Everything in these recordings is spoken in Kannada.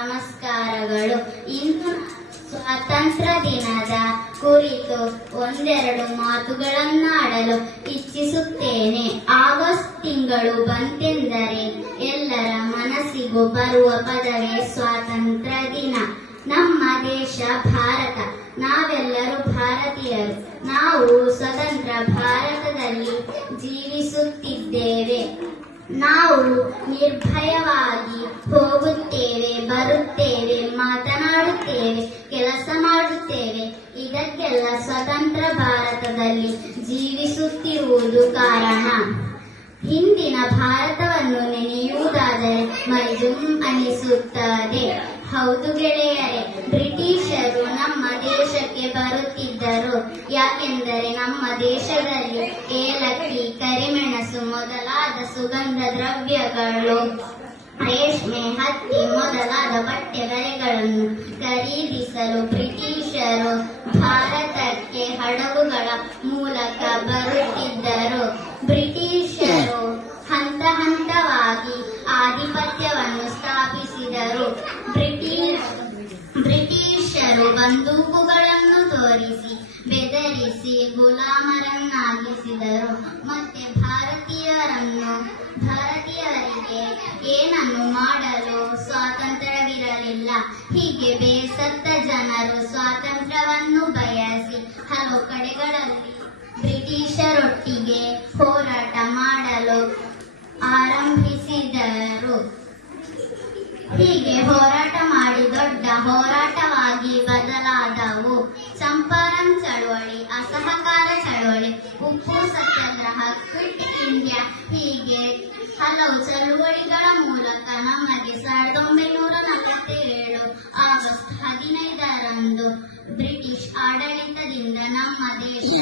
ನಮಸ್ಕಾರಗಳು. ಇಂದು ಸ್ವಾತಂತ್ರ್ಯ ದಿನದ ಕುರಿತು ಒಂದೆರಡು ಮಾತುಗಳನ್ನಾಡಲು ಇಚ್ಛಿಸುತ್ತೇನೆ. ಆಗಸ್ಟ್ ತಿಂಗಳು ಬಂತೆಂದರೆ ಎಲ್ಲರ ಮನಸ್ಸಿಗೂ ಬರುವ ಪದವೇ ಸ್ವಾತಂತ್ರ್ಯ ದಿನ. ನಮ್ಮ ದೇಶ ಭಾರತ, ನಾವೆಲ್ಲರೂ ಭಾರತೀಯರು. ನಾವು ಸ್ವತಂತ್ರ ಭಾರತದಲ್ಲಿ ಜೀವಿಸುತ್ತಿದ್ದೇವೆ. ನಾವು ನಿರ್ಭಯವಾಗಿ ಹೋಗುತ್ತೇವೆ, ಬರುತ್ತೇವೆ, ಮಾತನಾಡುತ್ತೇವೆ, ಕೆಲಸ ಮಾಡುತ್ತೇವೆ. ಇದಕ್ಕೆಲ್ಲ ಸ್ವತಂತ್ರ ಭಾರತದಲ್ಲಿ ಜೀವಿಸುತ್ತಿರುವುದು ಕಾರಣ. ಹಿಂದಿನ ಭಾರತವನ್ನು ನೆನೆಯುವುದಾದರೆ ಮೈದುಂ ಅನಿಸುತ್ತದೆ. ಹೌದು ಗೆಳೆಯರೇ, ಬ್ರಿಟಿಷರು ನಮ್ಮ ದೇಶಕ್ಕೆ ಬರುತ್ತಿದ್ದರು. ಯಾಕೆಂದರೆ ನಮ್ಮ ದೇಶದಲ್ಲಿ ಏಲಕ್ಕಿ, ಕರಿಮೆಣಸು ಮೊದಲಾದ ಸುಗಂಧ ದ್ರವ್ಯಗಳು, ರೇಷ್ಮೆ, ಹತ್ತಿ ಮೊದಲಾದ ಬಟ್ಟೆ ಬರೆಗಳನ್ನು ಖರೀದಿಸಲು ಬ್ರಿಟಿಷರು ಭಾರತಕ್ಕೆ ಹಡಗುಗಳ ಮೂಲಕ ಬರುತ್ತಿದ್ದರು. ಬ್ರಿಟಿಷರು ಹಂತ ಹಂತವಾಗಿ ಆಧಿಪತ್ಯವನ್ನು ಸ್ಥಾಪಿಸಿದರು. ಬ್ರಿಟಿಷರು ಬಂದೂಕುಗಳನ್ನು ತೋರಿಸಿ ಬೆದರಿಸಿ ಗುಲಾಮರನ್ನಾಗಿಸಿದರು. ಮತ್ತೆ ಭಾರತೀಯರಿಗೆ ಏನನ್ನು ಮಾಡಲು ಸ್ವಾತಂತ್ರ್ಯವಿರಲಿಲ್ಲ. ಹೀಗೆ ಬೇಸತ್ತ ಜನರು ಸ್ವಾತಂತ್ರ್ಯವನ್ನು ಬಯಸಿ ಹಲವು ಕಡೆಗಳಲ್ಲಿ ಬ್ರಿಟಿಷರೊಟ್ಟಿಗೆ ಹೋರಾಟ ಮಾಡಲು ಆರಂಭಿಸಿದರು. ಹೀಗೆ ಹೋರಾಟ ಮಾಡಿ ದೊಡ್ಡ ಹೋರಾಟವಾಗಿ ಬದಲಾದವು ಚಂಪಾರನ್ ಚಳವಳಿ, ಅಸಹಕಾರ ಚಳವಳಿ, ಉಪ್ಪು ಸತ್ಯಾಗ್ರಹ, ಕ್ವಿಟ್ ಇಂಡಿಯಾ. ಹೀಗೆ ಹಲವು ಚಳುವಳಿಗಳ ಮೂಲಕ ನಮಗೆ 1947 ಆಗಸ್ಟ್ 15ರಂದು ಬ್ರಿಟಿಷ್ ಆಡಳಿತದಿಂದ ನಮ್ಮ ದೇಶ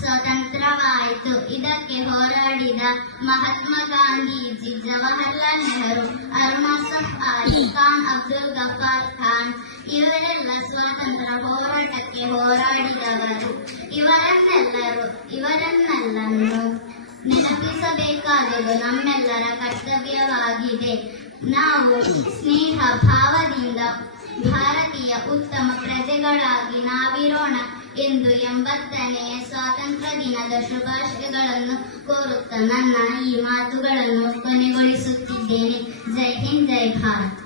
ಸ್ವತಂತ್ರವಾಯಿತು. ಇದಕ್ಕೆ ಹೋರಾಡಿದ ಮಹಾತ್ಮ ಗಾಂಧೀಜಿ, ಜವಾಹರ್ಲಾಲ್ ನೆಹರು, ಅರುಣಾ ಅಸಫ್ ಅಲಿ ಖಾನ್, ಅಬ್ದುಲ್ ಗಫಾರ್ ಖಾನ್ ಇವರೆಲ್ಲ ಸ್ವಾತಂತ್ರ್ಯ ಹೋರಾಟಕ್ಕೆ ಹೋರಾಡಿದವರು. ಇವರನ್ನೆಲ್ಲನ್ನು ನೆನಪಿಸಬೇಕಾದುದು ನಮ್ಮೆಲ್ಲರ ಕರ್ತವ್ಯವಾಗಿದೆ. ನಾವು ಸ್ನೇಹ ಭಾವದಿಂದ ಭಾರತೀಯ ಉತ್ತಮ ಪ್ರಜೆಗಳಾಗಿ ನಾವಿರೋಣ ಎಂದು 80ನೇ ಸ್ವಾತಂತ್ರ್ಯ ದಿನದ ಶುಭಾಶಯಗಳನ್ನು ಕೋರುತ್ತಾ ನನ್ನ ಈ ಮಾತುಗಳನ್ನು ಕೊನೆಗೊಳಿಸುತ್ತಿದ್ದೇನೆ. ಜೈ ಹಿಂದ್, ಜೈ ಭಾರತ್.